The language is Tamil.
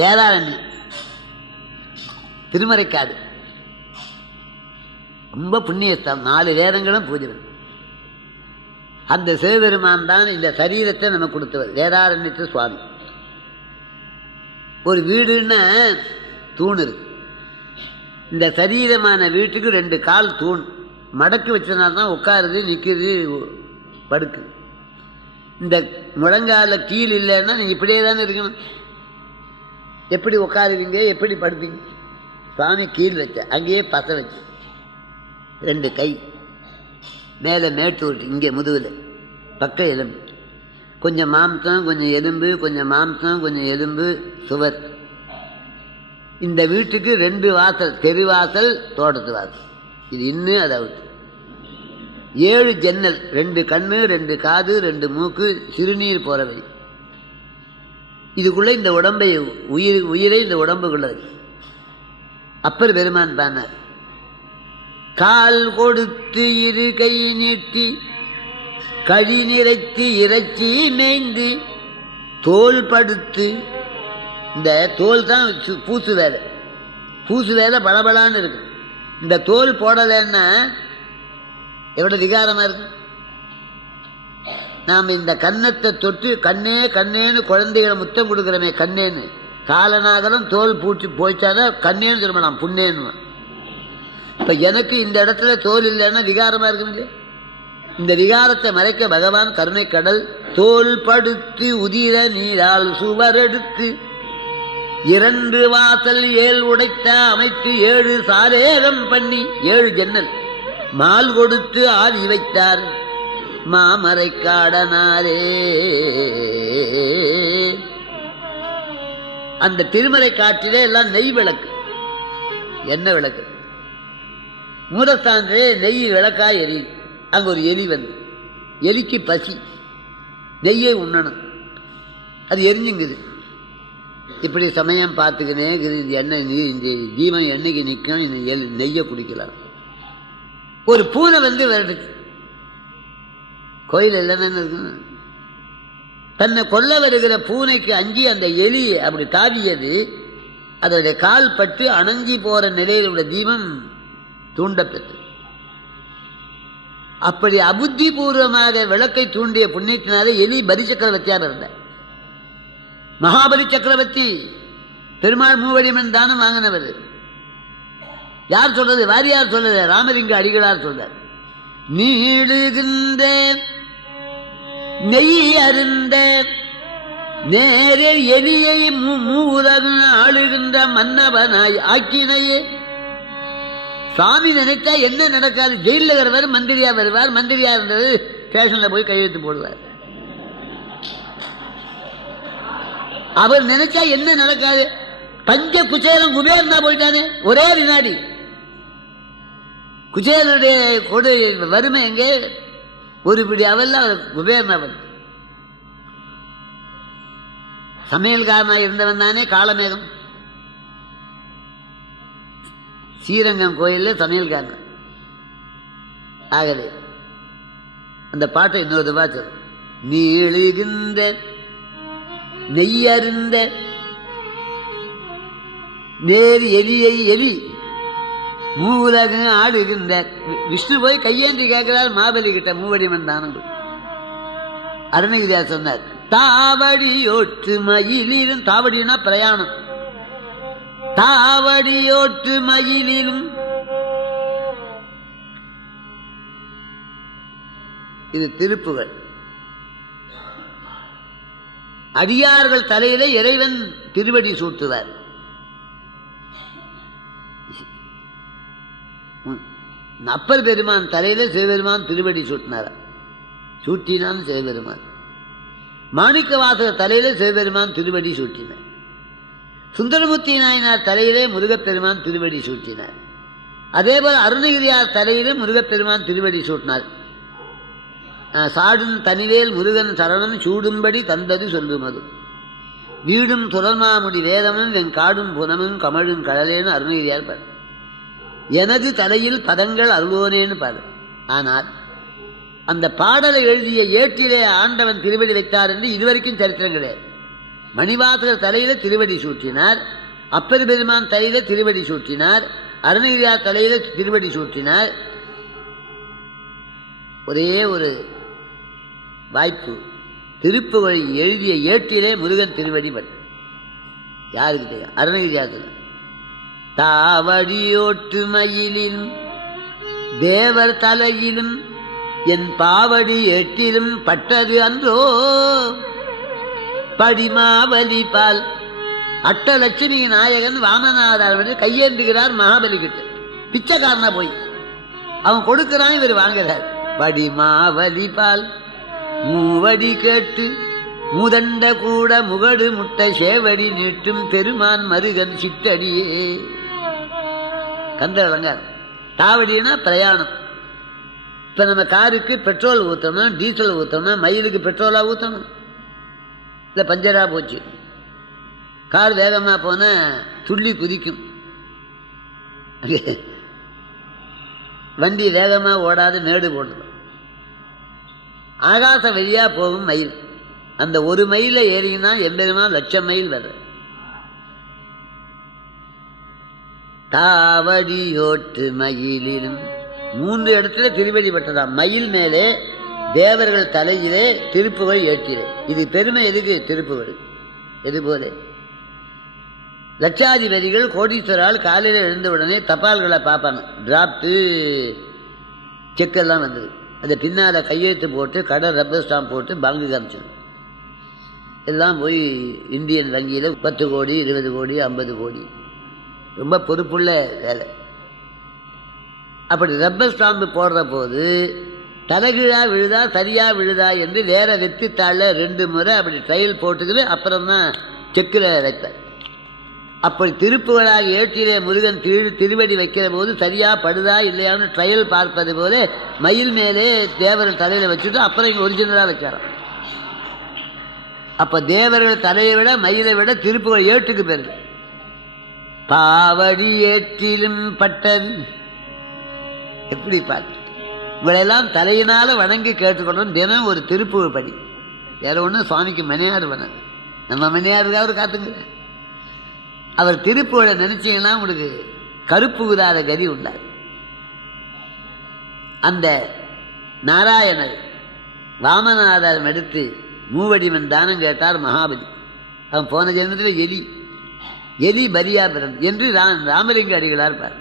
வேதாரண்யம், திருமறைக்காடு, ரொம்ப புண்ணியஸ்தலம். 4 வேதங்களும் பூஜை. அந்த சிவபெருமான் தான் இந்த சரீரத்தை நமக்கு கொடுத்தவர், வேதாரண்யத்து சுவாமி. ஒரு வீடுன்னா தூண் இருக்கு. இந்த சரீரமான வீட்டுக்கு 2 கால் தூண் மடக்கி வச்சதுனால்தான் உட்காருது, நிற்குது, படுக்குது. இந்த முழங்கால கீழ் இல்லைன்னா நீங்க இப்படியே தானே இருக்கணும். எப்படி உட்காருவீங்க, எப்படி படுப்பீங்க? சுவாமி கீழ் வச்ச, அங்கேயே பச வச்சு, 2 கை மேலே மேட்டு விட்டு, இங்கே முதுகில் பக்க எலும்பு, கொஞ்சம் மாம்சம் கொஞ்சம் எலும்பு, கொஞ்சம் மாம்சம் கொஞ்சம் எலும்பு, சுவர். இந்த வீட்டுக்கு 2 வாசல், தெருவாசல், தோட்டத்து வாசல். இது இன்னும் அதாவது 7 ஜன்னல், 2 கண்ணு, 2 காது, 2 மூக்கு, சிறுநீர் போறவை. இதுக்குள்ள இந்த உடம்பை உயிரை இந்த உடம்புக்குள்ள அப்பர் பெருமான் பானார். கால் கொடுத்து 2 கை நீட்டி கழி நிறைத்து இறைச்சி மேய்ந்து தோல் படுத்து. இந்த தோல் தான் பூசு வேலை. பூசு வேலை பளபளான்னு இருக்கு. இந்த தோல் போடலைன்னா எவ்வளவு விகாரமா இருக்கு. நாம் இந்த கன்னத்தை தொட்டு கண்ணே கண்ணேன்னு குழந்தைகளை முத்தம் கொடுக்குறமே, கண்ணேன்னு. காலநாகரம் தோல் பூச்சி போயிச்சாதான் கண்ணேன்னு திரும்ப நான் புண்ணேன்னு. இப்ப எனக்கு இந்த இடத்துல தோல் இல்லைன்னா விகாரமா இருக்கு. இந்த விகாரத்தை மறைக்க பகவான் கருணை கடல் தோல் படுத்து உதிர நீரால் சுவரெடுத்து 2 வாசல் 7 உடைத்த அமைத்து 7 சாலேகம் பண்ணி 7 ஜன்னல் மால் கொடுத்து ஆதி வைத்தார் மாமரை காடனாரே. அந்த திருமலை காட்டிலே எல்லாம் நெய் விளக்கு, எண்ணெய் விளக்கு. மூலஸ்தானத்திலே நெய் விளக்காய் எரியுது. அங்க ஒரு எலி வந்து, எலிக்கு பசி, நெய்யை உண்ணணும், அது எரிஞ்சுங்குது. இப்படி சமயம் பார்த்துக்கினே இது எண்ணெய், இந்த தீபம் எண்ணெய்க்கு நிற்கும், இந்த நெய்யை குடிக்கலாம். ஒரு பூனை வந்து விரட்டுச்சு. கோயில் இல்லைன்னு இருக்கு. தன்னை கொல்ல வருகிற பூனைக்கு அஞ்சி அந்த எலி அப்படி தாவியது. அதோடைய கால் பட்டு அணைஞ்சி போற நிலையில் உள்ள தீபம் தூண்டப்பெற்று. அப்படி அபுத்தி பூர்வமாக விளக்கை தூண்டிய புண்ணியத்தினாலே எலி பலி சக்கரவர்த்தியாக இருந்த மகாபலி சக்கரவர்த்தி பெருமாள் மூவடிமன் தானம் வாங்கினவர். யார் சொல்றது? வாரியார் சொல்றது, ராமலிங்க அடிகளார் சொல்றார். நீடுகின்ற நெய் அருந்த நேரே எலியை மூலகம் ஆளுகின்ற மன்னவனாய் ஆக்கினையே. சாமி நினைத்தா என்ன நடக்காது? ஜெயிலில் வருவார், மந்திரியா வருவார். மந்திரியா இருந்தது ஸ்டேஷன்ல போய் கையெழுத்து போடுவார். அவர் நினைச்சா என்ன நடக்காது? பஞ்ச குச்சேலம் குபேரனா போயிட்டானே ஒரே வினாடி. குச்சேலனுடைய கொடு வறுமை எங்கே? ஒரு பிடி அவெல்லாம் குபேரனவன். சமையல்காரனாக இருந்தவன் தானே காலமேகம். ஸ்ரீரங்கம் கோயிலில் சமையல்காரன். ஆகவே அந்த பாட்டை இன்னொரு பாட்டு. நீழுகின்ற நெய்யருந்த நேர் எலியை எலி மூலகம் ஆடுகின்ற. விஷ்ணு போய் கையேந்தி கேட்கிறார் மாபலி கிட்ட, மூவடிமன் தானம். அருணகிரியார் சொன்னார், தாவடியோட்டு மயிலிலும். தாவடினா பிரயாணம். தாவடியோட்டு மயிலிலும். இது திருப்புகள். அடியார்கள் தலையிலே இறைவன் திருவடி சூட்டுவார். அப்பர் பெருமான் தலையில சிவபெருமான் திருவடி சூட்டினார். சூட்டினான் சிவபெருமான். மாணிக்க வாசகர் தலையில சிவபெருமான் திருவடி சூட்டினார். சுந்தரமூர்த்தி நாயனார் தலையிலே முருகப்பெருமான் திருவடி சூட்டினார். அதேபோல் அருணகிரியார் தலையிலும் முருகப்பெருமான் திருவடி சூட்டினார். சாடும் தனிவேல் முருகன் சரணம் சூடும்படி தந்தது சொல்லுமது வீடும் துறமாமுடி வேதமும் வெண் காடும் புனமும் கமழும் கடலேன்னு அருணகிரியார் பாரு. எனது தலையில் பதங்கள் அருள்வோனேன்னு பாரு. ஆனால் அந்த பாடலை எழுதிய ஏட்டிலே ஆண்டவன் திருவடி வைத்தார் என்று இதுவரைக்கும் சரித்திரம் கிடையாது. மணிவாசகர் தலையில திருவடி சூட்டினார், அப்பர் பெருமான் தலையில திருவடி சூட்டினார், அருணகிரியார் தலையில திருவடி சூட்டினார். ஒரே ஒரு வாய்ப்பு, திருப்புகழை எழுதிய ஏட்டிலே முருகன் திருவடி பட்டு யாருக்கு தெரியும்? அருணகிரியார். தாவடியோட்டு மயிலிலும் தேவர் தலையிலும் என் பாவடி எட்டிலும் பட்டது அன்றோ படிமாவலி பால். அட்டலட்சுமி நாயகன் வாமநாதர் கையேந்துகிறார் மகாபலி கிட்ட, பிச்சைக்காரனா போய் அவன் கொடுக்கிறான், இவர் வாங்குறார். படிமாவலி பால் மூவடி கேட்டு மூதண்ட கூட முகடு முட்டை சேவடி நீட்டும் பெருமான் மருகன் சிட்டடியே. கந்த அலங்காரம். தாவடினா பிரயாணம். இப்ப நம்ம காருக்கு பெட்ரோல் ஊற்றணும், டீசல் ஊற்றணும், மயிலுக்கு பெட்ரோலா ஊற்றணும், இல்லை பஞ்சரா போச்சு. கார் வேகமாக போன துள்ளி குதிக்கும், வண்டி வேகமாக ஓடாது மேடு போடணும். ஆகாச வழியா போகும் மயில், அந்த ஒரு மைல ஏறினா எம்பெருமா 1,00,000 மைல் வர. தாவடியோட்டு மயிலிலும் 3 இடத்துல திருவடி பட்டதாம். மயில் மேலே, தேவர்கள் தலையிலே, திருப்புகழ் ஏற்றிலே. இது பெருமை எதுக்கு? திருப்புகழ். எது போல லட்சாதிபதிகள் கோடீஸ்வரால் காலையில் எழுந்த உடனே தபால்களை பார்ப்பாங்க. டிராப்டு செக்கெல்லாம் வந்தது, அதை பின்னால் கையெழுத்து போட்டு கடை ரப்பர் ஸ்டாம்ப் போட்டு பேங்கு காமிச்சிடும். எல்லாம் போய் இந்தியன் வங்கியில் 10 கோடி 20 கோடி 50 கோடி, ரொம்ப பொறுப்புள்ள வேலை. அப்படி ரப்பர் ஸ்டாம்பு போடுற போது தலைகீழா விழுதா சரியா விழுதா என்று வேற வெத்தித்தாளில் 2 முறை அப்படி ட்ரையல் போட்டுக்கிட்டு அப்புறம் தான் செக்கில் வைப்பார். அப்படி திருப்புகளாக ஏற்றிலே முருகன் திருவடி வைக்கிற போது சரியா படுதா இல்லையான்னு ட்ரையல் பார்ப்பது போல மயில் மேலே தேவர்கள் தலையில வச்சுட்டு அப்புறம் இங்கே ஒரிஜினலாக வைக்கிறான். அப்ப தேவர்கள் தலையை விட மயிலை விட திருப்புகழ் ஏட்டுக்கு பெருது. பாவடி ஏற்றிலும் பட்டது. எப்படி பாட்டு இவளெல்லாம் தலையினால வணங்கி கேட்டுக்கொள்ளணும். தினம் ஒரு திருப்புகழ் படி. வேற ஒன்றும் சுவாமிக்கு மணியாறு பண்ண, நம்ம மணியாருக்கு அவர் காத்துங்க. அவர் திருப்புகழை நினைச்சீங்கன்னா உங்களுக்கு கருப்பு குதாத கதி உண்டாது. அந்த நாராயணர் வாமநாதர் எடுத்து மூவடிவன் தானம் கேட்டார் மகாபலி. அவன் போன ஜென்மத்தில் எலி பலியா பிறன் என்று ராமலிங்க அடிகளார் பார்.